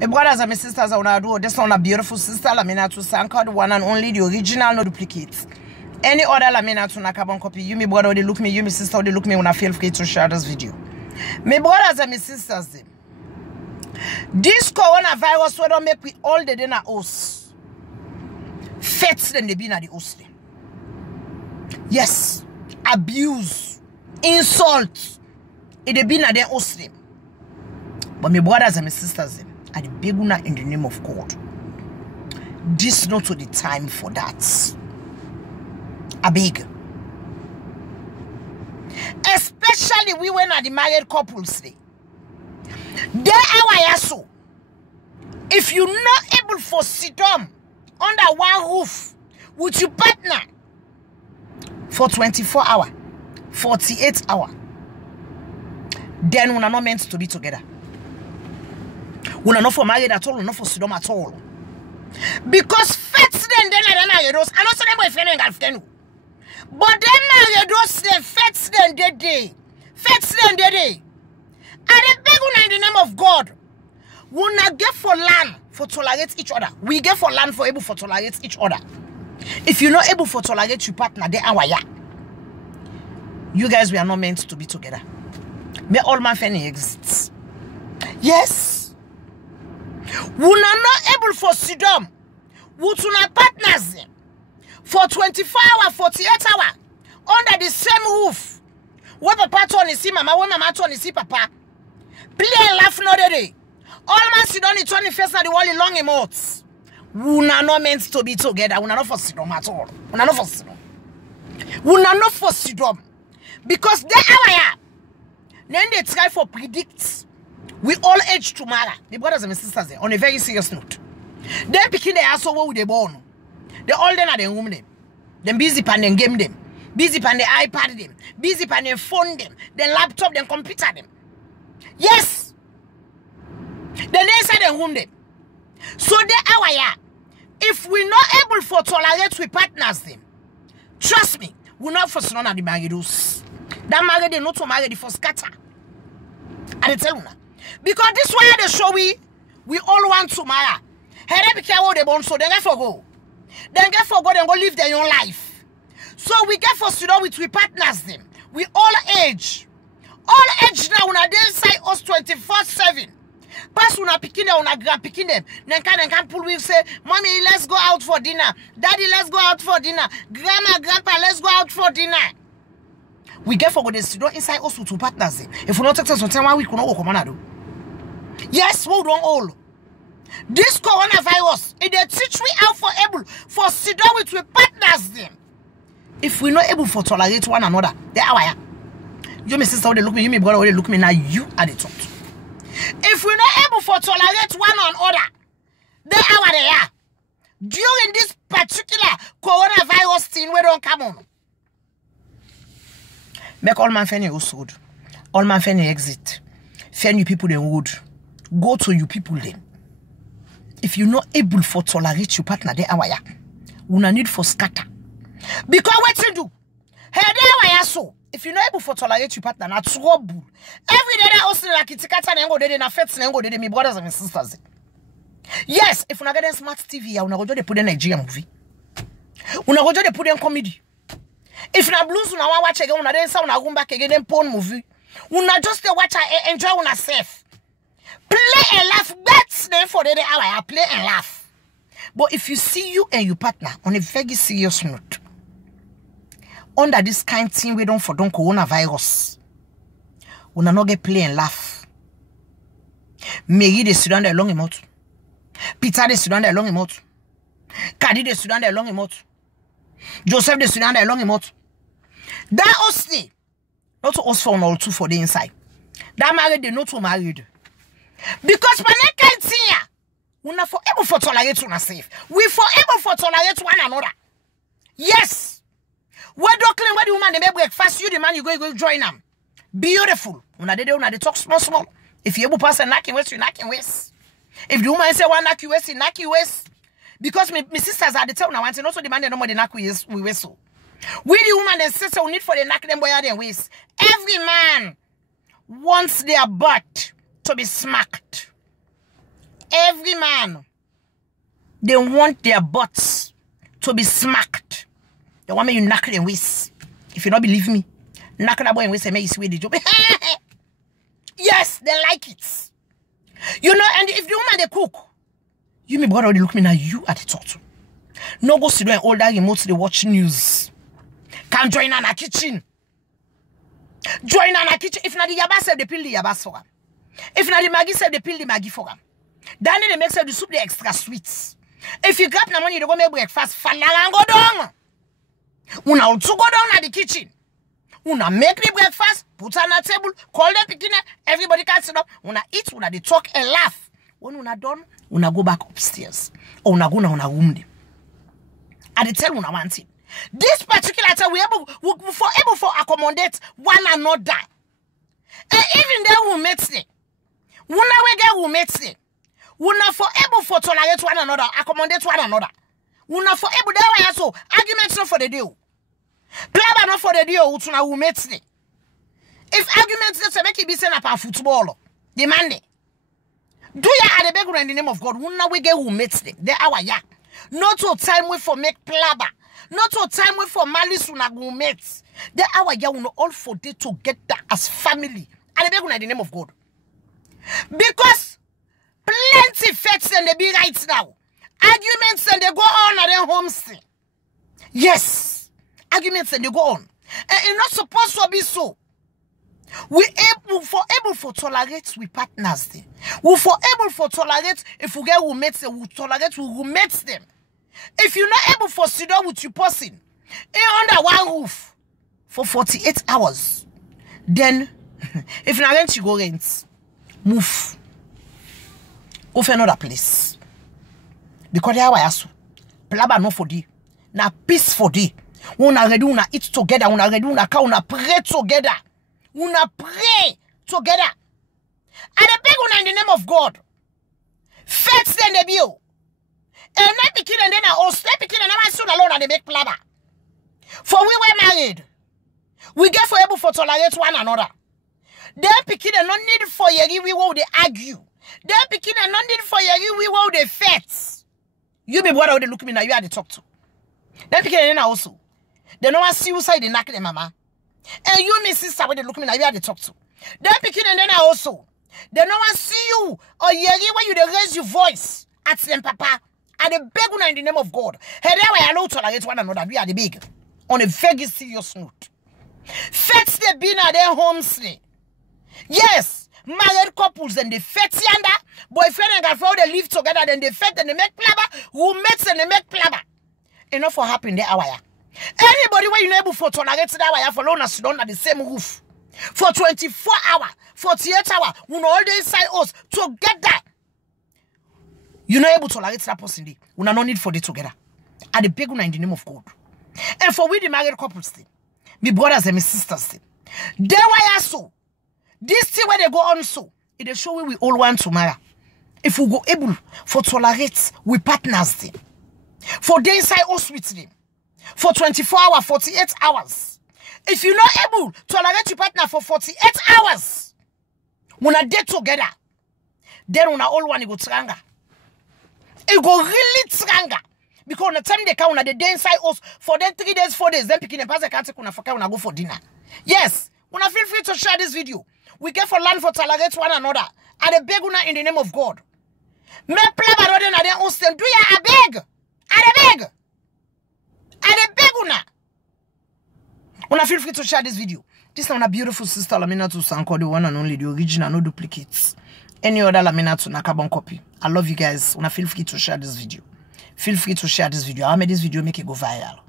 My brothers and my sisters, I want to do this on a beautiful sister, Lamina to Sanka, the one and only, the original, no duplicates. Any other Lamina to Nakabon copy, you, my brother, they look me, you, my sister, they look me when I feel free to share this video. My brothers and my sisters, this coronavirus, we don't make we all the dinner house. Fats than they be na the host. Yes, abuse, insult, it they be na the host. But my brothers and my sisters, are the big one in the name of God. This not to the time for that. I beg. Especially we when are the married couples. They are so. If you're not able for sit down under one roof with your partner for 24 hours, 48 hours, then we're not meant to be together. We're not for married at all, we're not for sit down at all. Because first then I married those, I don't say them boyfriend and girlfriend. But then married those the first then they day. First then they day. And the big one in the name of God. We not get for land for tolerate each other. We get for land for able for tolerate each other. If you're not able for tolerate your partner, they are ya. You guys we are not meant to be together. May all my family exists. Yes. We are not able for sit down with our partners for 24 hours, 48 hours under the same roof. When papa turn is see mama, when mama turn is see papa. Play and laugh another day. All man sit down in 21st and the wall in long emotes. We are not meant to be together. We are not for sit down at all. We are not for sit down. We are not for sit down. Because they are. Then they try for predict. We all age tomorrow. The brothers and my sisters on a very serious note. Then picking the asshole where they born. They all then at the room them. Them busy pan them game them. Busy pan the iPad them. Busy pan the phone them. The laptop them computer them. Yes. Then they inside the room them. So they are. If we're not able for tolerate with partners them, trust me, we're not for none of the marriages. That married they not to marry for scatter. I tell you now. Because this way they show we all want to marry. Hey, they be careful they born so they get for go. Then get for go then go live their own life. So we get for sit down with we partners them. We all age. All age now when they say us 24/7. Pass una picking them, una grand picking them. Then can pull we say, Mommy, let's go out for dinner. Daddy, let's go out for dinner. Grandma, Grandpa, let's go out for dinner. We get for go they sit down inside us with two partners them. If we not take some time, we could not walk on do. Yes, we don't all. This coronavirus, it they teach we how for able for sit down with partners them. If we're not able for tolerate one another, they are. You my sister, they look me, you my brother, they look me now. You are the top. If we're not able for tolerate one another, they are. During this particular coronavirus thing, we don't come on. Make all my family also. All my family exit. Find you people they would. Go to you people then. If you're not able for tolerate your partner, they are. Una need for scatter. Because what you do? Hey, they are so. If you're not able for tolerate your partner, not trouble. Every day that also like it's cat and go there na fets and go there, my brothers and my sisters. Yes, if una get smart TV, una go just put in Nigerian movie. Una go just put in comedy. If na blues una watch again, una then say una go back again then porn movie. Una just watch and enjoy una safe. Play and laugh. That's them for the hour. Play and laugh. But if you see you and your partner on a very serious note, under this kind of thing we don't for coronavirus, we not get play and laugh. Mary de Sudan de long emot. Peter de Sudan de long emot. Kadi de Sudan de long emot. Joseph de Sudan de long emot. That us not to us for all two for the inside. That married they not to married. Because when I can't see ya, we not forever for tolerate una safe. We forever for tolerate one another. Yes. Where do clean where the woman they make breakfast, you the man you go join them. Beautiful. Una they talk small. If you able pass a knock waist, you knock waist. If the woman say one knock waist, you knock waist. Because my sisters are the tell now, and also the man they no more the knock we waist so. We the woman and sister who need for the knock them boy out their waist. Every man wants their butt to be smacked. every man, they want their butts to be smacked. They want me you knock them waist. If you don't believe me, knock that boy and waist and make you swear the job. Yes, they like it. You know, and if the woman they cook, you may brother look me now, you at the top. No go sit down all that remote they watch news. Can join in a kitchen. Join in a kitchen. If not the yaba say they peel the yaba for them. If not the Maggi say they peel the Maggi for them. Then they make the soup the extra sweets. If you grab the money, they go make breakfast. Go down. Una also go down at the kitchen. Una make the breakfast, put on a table, call them picking. Everybody can sit up. Una eat, una they talk and laugh. When una done, una go back upstairs. Or una go na una room. I dey tell una one thing. This particular time we able for accommodate one another. And even they will meet them. Una we get will meet them. Una for able for tolerate one another, accommodate one another. Una for able there were so arguments not for the deal. Plaba not for the deal, una will meet them. If arguments just make it be sent up on football, demand it. Do ya at the background in the name of God? Una we get will meet them. They our ya. Not to time we for make plaba. Not to time we for malice una go mates. They our ya will all for day together as family. At the background in the name of God. Because plenty facts and they be right now. Arguments and they go on at their homes. Yes. Arguments and they go on. And it's not supposed to be so. We able for tolerate with partners. We for able for tolerate if we get roommates, we tolerate with roommates them. If you're not able for sit down with your person under one roof for 48 hours, then if you rent, you go rent. Move. Go for another place. Because they are so. Plaba no for thee. Na peace for thee. Una ready, una eat together, una ready, una ka, una pray together. Una pray together. And the big one in the name of God. Faith then the bill. And let me kill and then I also let me kill and I soon alone and they make plaba. For we were married. We get for able for tolerate one another. Then picking and not need for yeri we will they argue. Then picking and not need for yeri we will they fight. You be what they look me now you had to talk to. Then picking and then also. They no one see you side they knock them mama. And you me sister when they look me now you had to talk to. Then picking and then I also. They no one see you or yeri when you they raise your voice at them papa. And the beg one in the name of God. Hey, there we are not tolerate one another. We are the big. On a very serious note. Fets they been at their homes. Yes, married couples and they fet yonder. Boyfriend and girlfriend they live together. Then they fet and they make plaba. Roommates and they make plaba. Enough for happen there hour. Anybody where you able for tolerate that hour for long as you don't at the same roof. For 24 hours, 48 hours, when all day inside us together. You're not able to tolerate that person. We no need for they together. At the big one in the name of God. And for we the married couples, my brothers and my sisters, they were so. This thing where they go on so, it is show we all want to marry. If we go able for tolerate with partners, for they inside us with them, for 24 hours, 48 hours. If you're not able to tolerate your partner for 48 hours, when a day together, then when all one go stronger. It go really stronger. Because the time they come on the day inside us for them 3 days, 4 days, then picking a pass, I can't take una go for dinner. Yes, when I feel free to share this video, we get for land for tolerate one another. At the beg una in the name of God. Me play by rodin at their own stem. Do ya a beg? At the beg. At the beg una. When I feel free to share this video. This is one beautiful sister Laminatu Sanko, the one and only, the original, no duplicates. Any other Laminatu na carbon copy. I love you guys. When I feel free to share this video. Feel free to share this video. I'll make this video make it go viral.